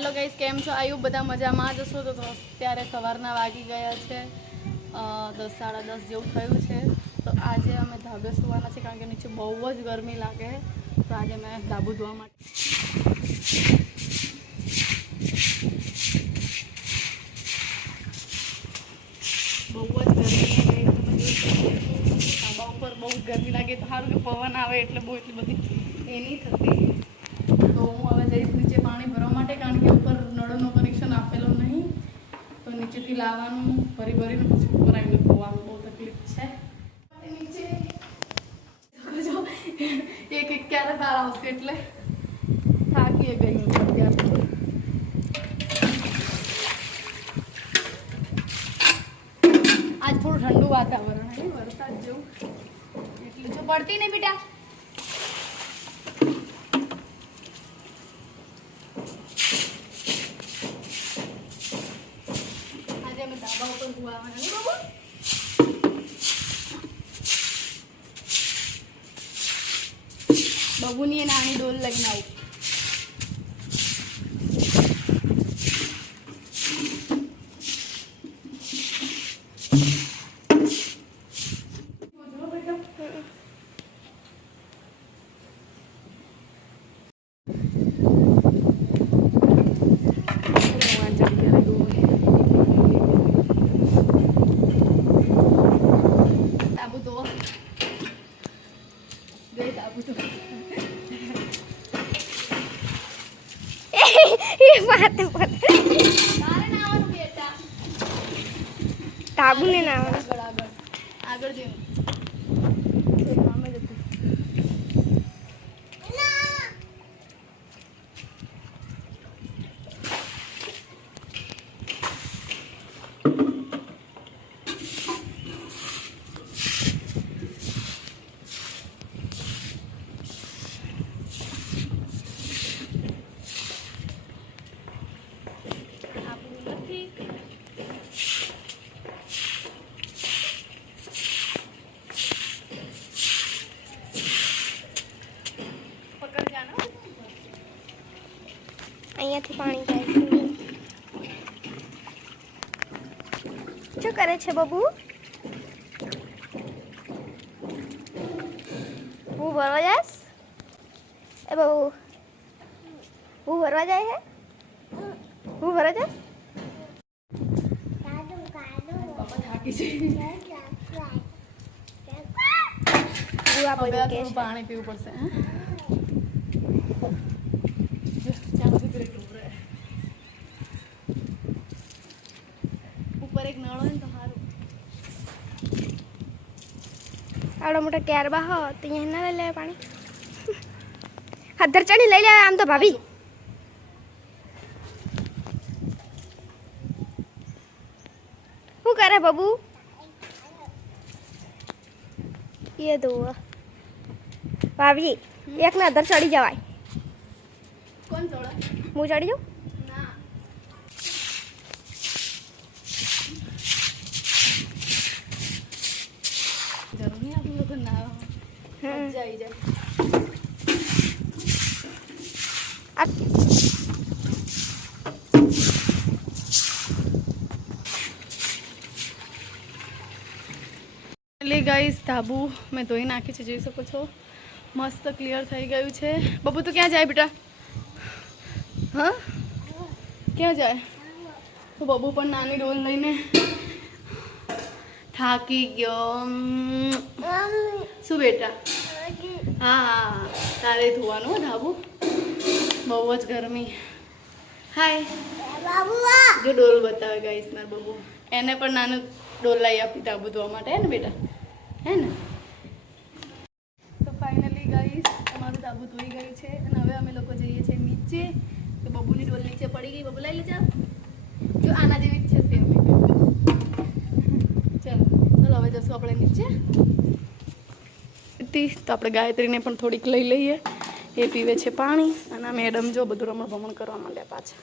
Hello guys, કેમ છો? આયુ બધા મજામાં જ હશો. તો અત્યારે સવારના વાગી ગયા છે 10 સાડા 10 જેવું થયું છે. તો આજે અમે ધાબે સુવાના છે કારણ કે નીચે બહુ જ ગરમી લાગે. તો આજે મેં ધાબુ ધોવા માટે બહુ જ ગરમી ધાબા ઉપર બહુ જ ગરમી લાગે. તો સારું કે પવન આવે એટલે બહુ એટલી બધી એ નહીં થતી. તો હું હવે જઈશ નીચે પાણી ભરવા માટે કારણ કે ઉપર નળનું કનેક્શન આપેલું નહીં. તો નીચેથી લાવવાનું ભરીને પછી ઉપર આવીને ધોવાનું બહુ તકલીફ છે. નીચે જો એક ક્યારે તાર આવશે એટલે થાકીએ ગઈ હું અત્યારે. આજ થોડું ઠંડુ વાતાવરણ છે, વરસાદ જેવું એટલે જો પડતી નહીં બેટા. આજે અમે ધાબા ઉપર સુવાના નહીં બાબુ. બબુની નાની ડોલ લઈને આવું. તાબુ ને ના આગળ જઈને અહીંયાથી પાણી જાય છે. શું કરે છે બબુ? હું ભરવા જાસ? એ બબુ હું ભરવા જાય છે? હું ભરવા જાસ? થાકી છે. પાણી પીવું પડશે. ઉપર એક નળ હોય ને તો સારું. આવડો મોટો કેરબા હો તો અહીંયા ના લઈ લે પાણી. હદર ચડી લઈ લે આમ તો ભાભી. શું કરે બબુ? ये दो भाभी एक ना अदर चढ़ी जवाय. કોણ જોડે? હું ચડી જાઉં? ના જરૂર નહીં. આપણે લોકો ના મજા આવી જાય. ગાઈસ ધાબુ મેં ધોઈ નાખી છે, જોઈ શકો છો. મસ્ત ક્લિયર થઈ ગયું છે. બબુ તો ક્યાં જાય બેટા? હા ક્યાં જાય? તો બબુ પણ નાની ડોલ લઈને થાકી ગયો. શું બેટા? હા તારે ધોવાનું ધાબુ. બહુ જ ગરમી. હાય જો ડોલ બતાવે ગાઈસ મારા બબુ. એને પણ નાનું ડોલ લઈ આપી ધાબુ ધોવા માટે. હે ને બેટા? હે ને? તો ફાઇનલી ગાઈસ અમારું ધાબુ ધોઈ ગયું છે અને હવે અમે લોકો જઈએ છીએ નીચે. તો બબુની ડોલ નીચે પડી ગઈ. બબુ લઈ લેજો. જો આના જેવી જ છે સેમ. ચલો હવે જશું આપણે નીચે. તો આપણે ગાયત્રીને પણ થોડીક લઈ લઈએ. એ પીવે છે પાણી અને આ મેડમ જો બધું રમણ ભમણ કરવા માંડ્યા પાછા.